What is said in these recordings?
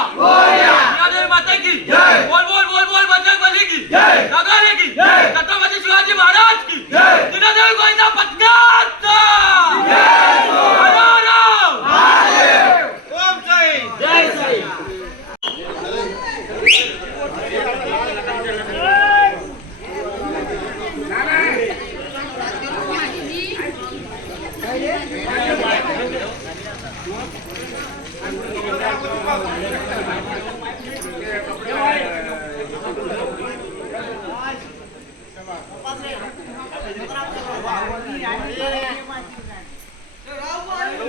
Whoa!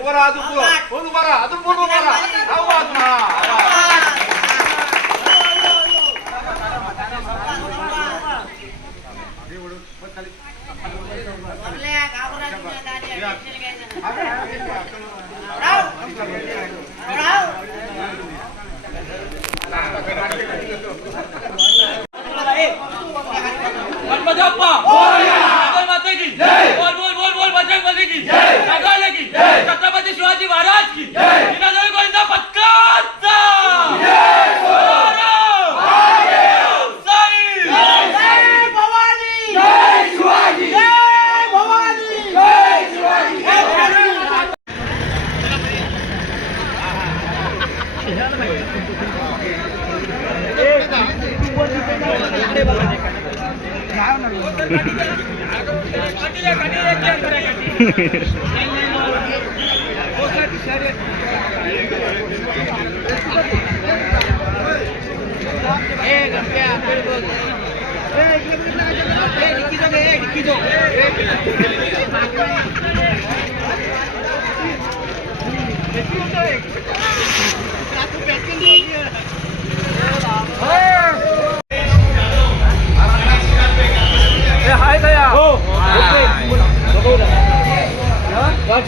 ಹೋರಾದು ಹೋರು ಬರ ಅದ್ರ ಬರ ನಾವು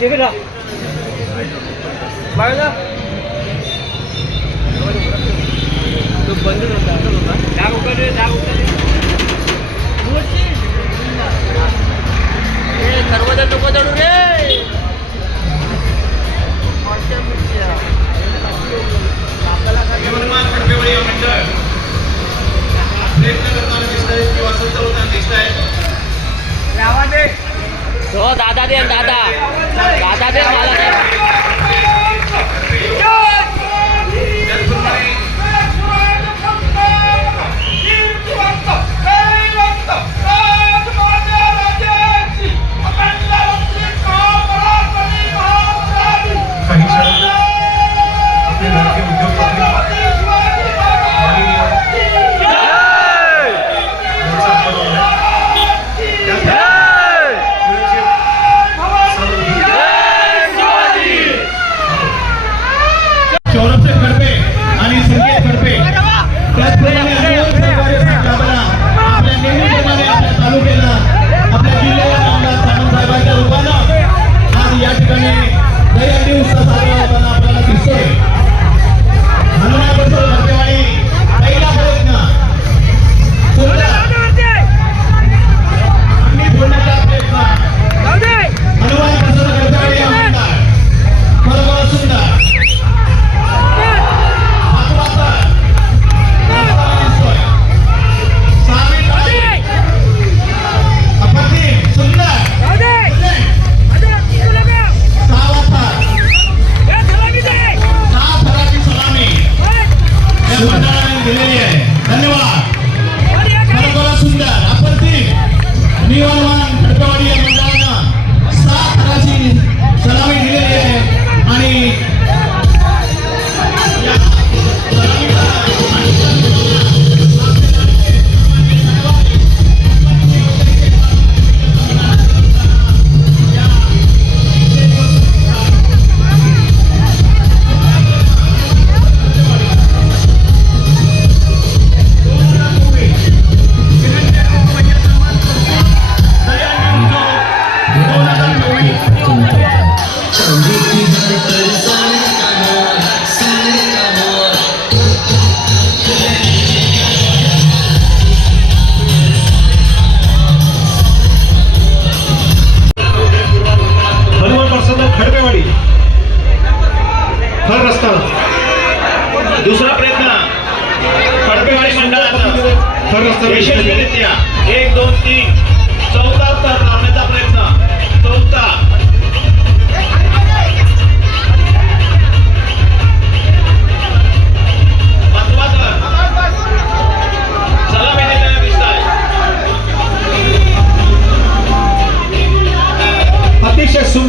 तिकडे बघा तो बंद होता जाग उकडे जाग उकडे सर्वजण रे हो, दे दादा. 大家别玩了。धन्यवाद. सुंदर. आपण ती निवान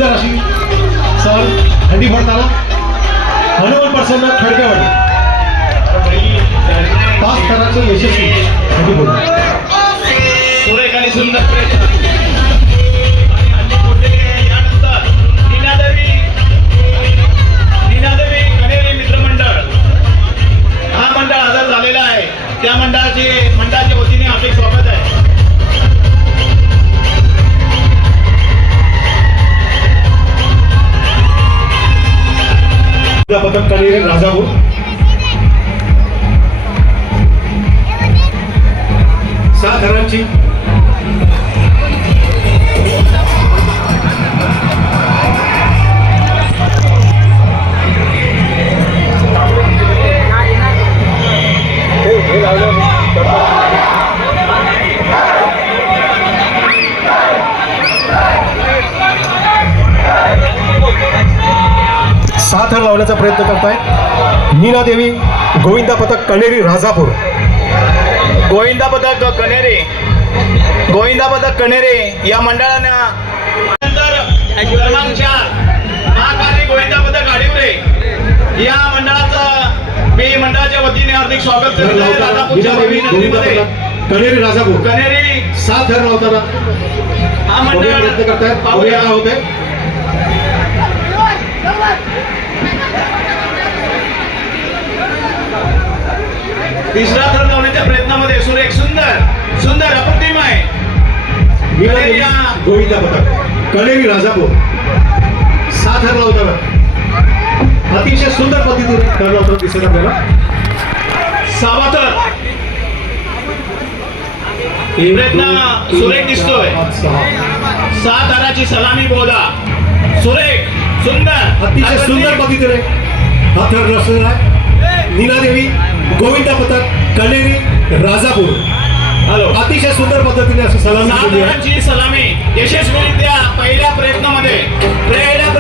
अतिशय अशी सहल हंडी फोडताना हनुमान प्रसन्न खडकेवाडी पाच थराचं यशस्वी. हंडी फोडून. सुरेखाने सुंदर हा मंडळ झालेला आहे. त्या मंडळाचे मंडळाच्या वतीने आपले स्वागत आहे पथक कनेरी राजापूर. सहा लावण्याचा प्रयत्न करताय. नीना देवी गोविंदा पथक कनेरी राजापूर. गोविंदा पथक कनेरे. गोविंदा पथक कनेरे. या मंडळानं नंतर क्रमांक चार महाकाली गोविंदा पथक आडिवरे. या मंडळाचं मी मंडळाच्या वतीने हार्दिक स्वागत करतो. राजापूरच्या देवी कनेरी राजापूर. कनेरी. सहा थर लावताना हा मंडळ करतायत. पाहूया. होते तिसरा थर लावण्याच्या प्रयत्नामध्ये सुरेख सुंदर सुंदर अप्रतिम आहे. गोविंदा पथक कनेरी राजापूर. सहा थर लावताना. अतिशय सुंदर पद्धतीने थर लावताना दिसत आपल्याला. सहावा थर सुरेख दिसतोय. सात हाराची सलामी बोला. सुरेख सुंदर. अतिशय सुंदर पद्धतीने. हा थर रचलेला आहे नीना देवी गोविंदा पथक कनेरी राजापूर. हॅलो. अतिशय सुंदर पद्धतीने असं सलामी सलामी यशस्वीरित्या पहिल्या प्रयत्नामध्ये. पहिल्या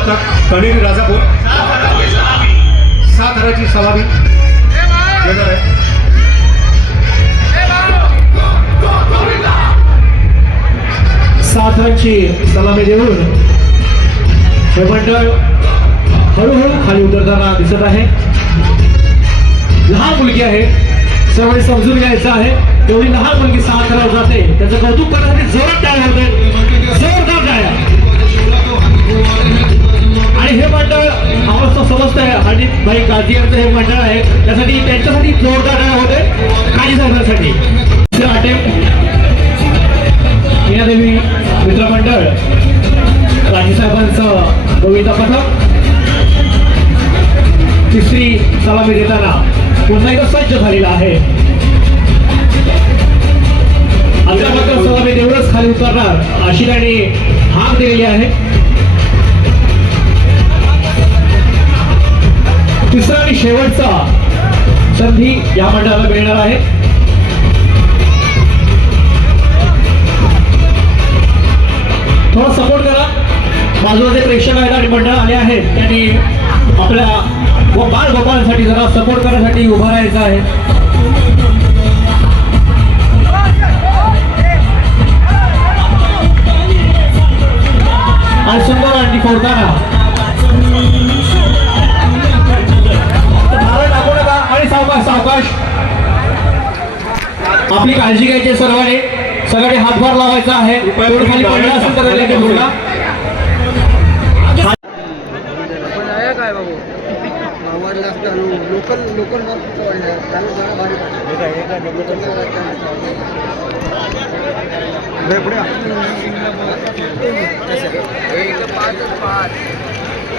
पथक कणेरी राजापूर. सात फलकाची सलामी. सात आहे. साथांची सलामी देऊन हे मंडळ हळूहळू खाली उतरताना दिसत आहे. लहान मुलगी आहे. सर्वांनी समजून घ्यायचं आहे. तेवढी लहान मुलगी सहा करायला जाते. त्याचं कौतुक करण्यासाठी जोरात टाळ्या होते समस्त समजत आणि भाई काळजी यांचं हे मंडळ आहे. त्यासाठी त्यांच्यासाठी जोरदार होते काही साहेबांसाठी. देवी मित्रमंडळ मित्रमंडळ साहेबांचं गोविंदा पथक. तिसरी सलामी देताना पुन्हा एकदा सज्ज झालेला आहे. आता मात्र सलामी देऊनच खाली उतरणार अशी त्यांनी हाक दिलेली आहे. तिसरा आणि शेवटचा संधी या मंडळाला मिळणार आहे. थोडा सपोर्ट करा. बाजूला जे प्रेक्षक आहेत आणि मंडळ आले आहेत. त्यांनी आपल्या व गोपालसाठी गोपाळांसाठी जरा सपोर्ट करण्यासाठी उभा राहायचं आहे. आणि सुंदर आणि फोडताना सावकाश आपली काळजी घ्यायची आहे सर्वांनी. सगळे हातभार लावायचा आहे. खाली पडलं असेल तर लगेच घोडा. लोकल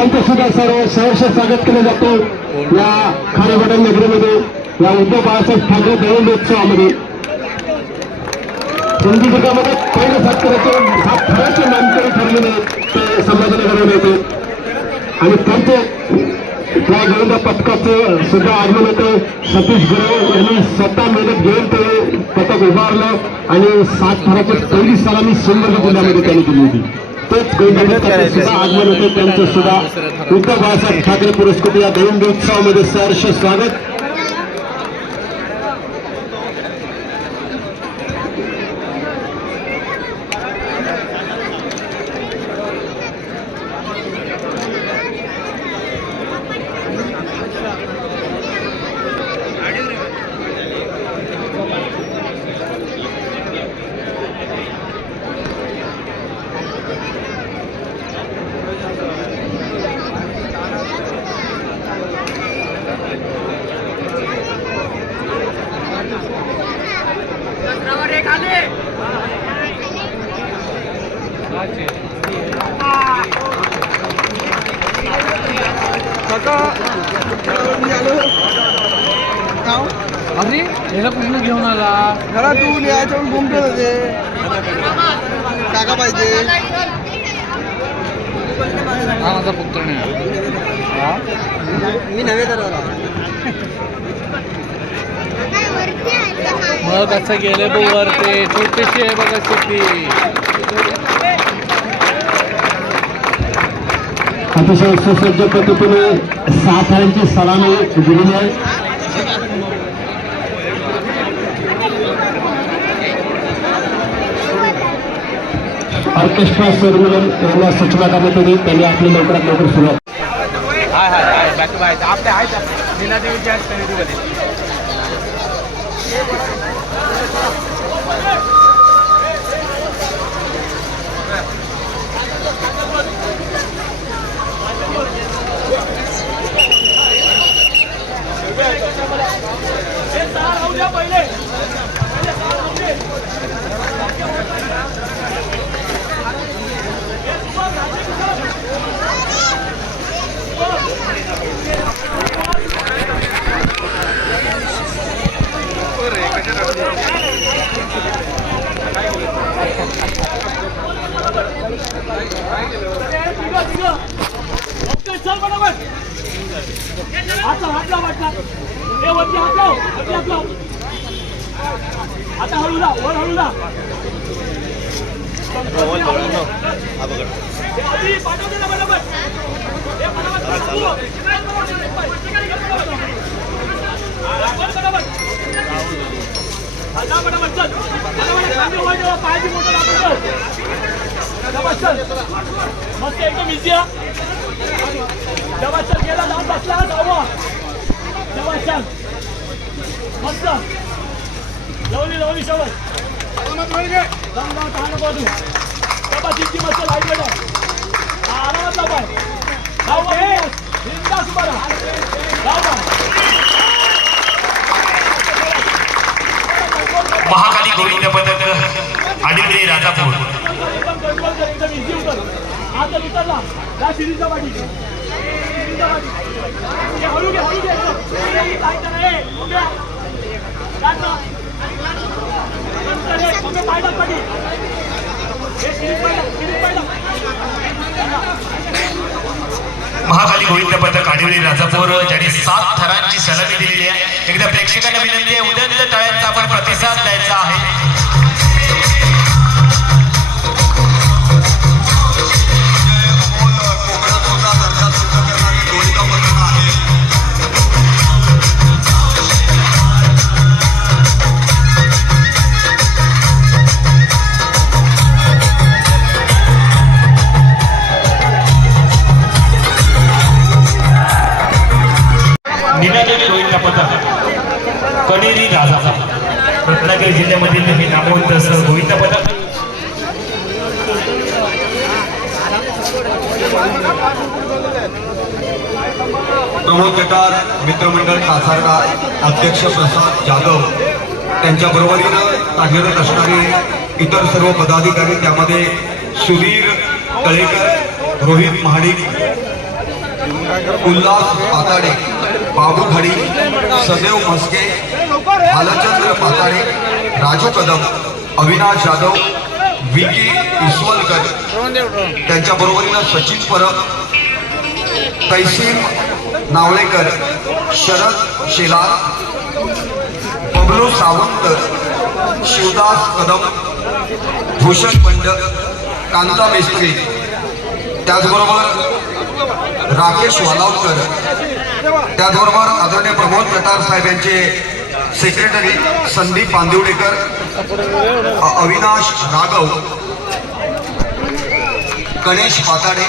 त्यांचं सुद्धा सर्व सहर्ष स्वागत केलं जातो. या खारेपाटण नगरीमध्ये या उद्धव बाळासाहेब ठाकरे दळणोत्सवामध्ये सिंधुदुर्गामध्ये पहिले सातकऱ्याचे सात फळाचे मानकरी ठरलेले ते संभाजीनगरमध्ये येते आणि त्यांचे या गोविंदा पथकाचं सुद्धा आगमन होतं. सतीश गुरव यांनी स्वतः मेहनत घेऊन ते पथक उभारलं. आणि सात फळाची पहिली सलामी सिंधुदुर्ग जिल्ह्यामध्ये त्यांनी दिली होती. तेच आगमन होते त्यांचं सुद्धा. उद्धव बाळासाहेब ठाकरे पुरस्कृत या दोन उत्सवामध्ये सहर्ष स्वागत. अरे याला कुठलं घेऊन आला? घरातून याच्यावर घुमटत होते. काका पाहिजे. हा माझा पुत्र नाही. मी नव्हे तर मग असं गेले बघ वर ते छोटीशी आहे बघा शेती. अतिशय सुसज्ज पद्धतीने साताऱ्यांची सलामी दिलेली आहे. ऑर्केस्ट्रा सर्वलन यांना सूचना करण्यात आली. त्यांनी आपली लवकरात लवकर सुरुवात. हाय हाय हाय बाकी बाय आपल्या आहेत Yeah, मस्त एकदम इझी डबा चल गेला जाऊन बसला जावा डबा चल. मस्त. लवली लवली शेवट दम दम तहान बाजू डबा जिंकी मस्त लाइट बेटा आरामात लाव बाय बिंदास महाकाली गोविंद पदक आदित्य राजापूर. एकदम कंट्रोल हे महाकाली गोविंद पदक आदित्य राजापूर ज्यांनी सात थरांची सलामी दिलेली आहे. एकदा प्रेक्षकांना विनंती आहे उदंत तळ्यांचा आपण प्रतिसाद द्यायचा आहे. रत्नागिरी जिल्ह्यामधील हे नामवंत असं गोविंद पदक. प्रमुख गटार मित्रमंडळ कासारडा अध्यक्ष प्रसाद जाधव. त्यांच्या बरोबरीनं कार्यरत असणारे इतर सर्व पदाधिकारी त्यामध्ये सुधीर तळेकर रोहित महाडिक उल्हास पाताडे बाबू घडी सदैव म्हस्के भालचंद्र पाताळे राजू कदम अविनाश जाधव विकी इस्वलकर. त्यांच्या बरोबरीनं सचिन परब तैसीम नावळेकर शरद शेलार बबलू सावंत शिवदास कदम भूषण पंड कांता मेस्त्री. त्याचबरोबर राकेश वालावकर. त्याचबरोबर आदरणीय प्रमोद कटार साहेब यांचे सेक्रेटरी संदीप बांदिवडेकर अविनाश राघव गणेश पाताडे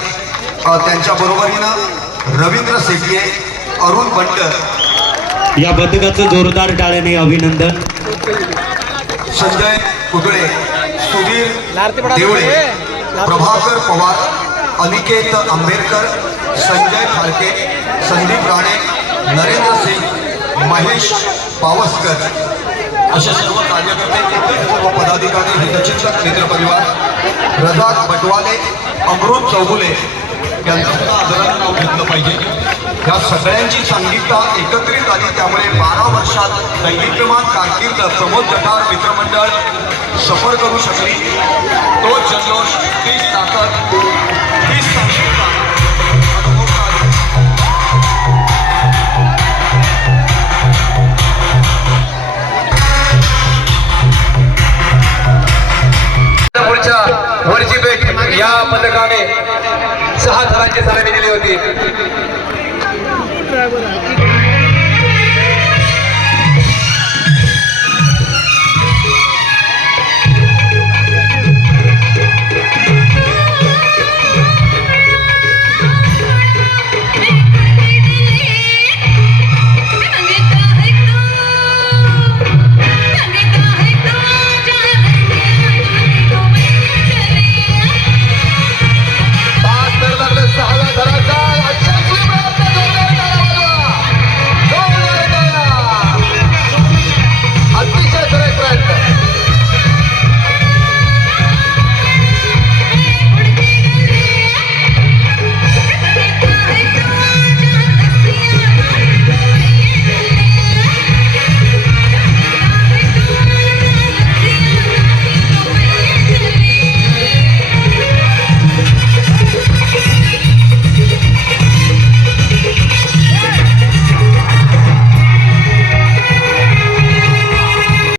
त्यांच्या बरोबरीनं रवींद्र सेठिये अरुण बंडर या पथकाचं जोरदार टाळ्याने अभिनंदन. संजय कुदळे सुधीर देवळे प्रभाकर पवार अनिकेत आंबेडकर संजय फाळके संदीप राणे नरेंद्र सिंग महेश पावसकर असे सर्व कार्यकर्ते सर्व पदाधिकारी हितचिंतक मित्रपरिवार रजाक बटवाले अमृत चौगुले यांचं सुद्धा नाव घेतलं पाहिजे. या सगळ्यांची संगीता एकत्रित आली त्यामुळे बारा वर्षात संगीतमान कारकीर्द प्रमोद जठार मित्रमंडळ सफर करू शकली. तो जल्लोष तीच ताकद पथकाने सहा थरांची सलामी दिली होती.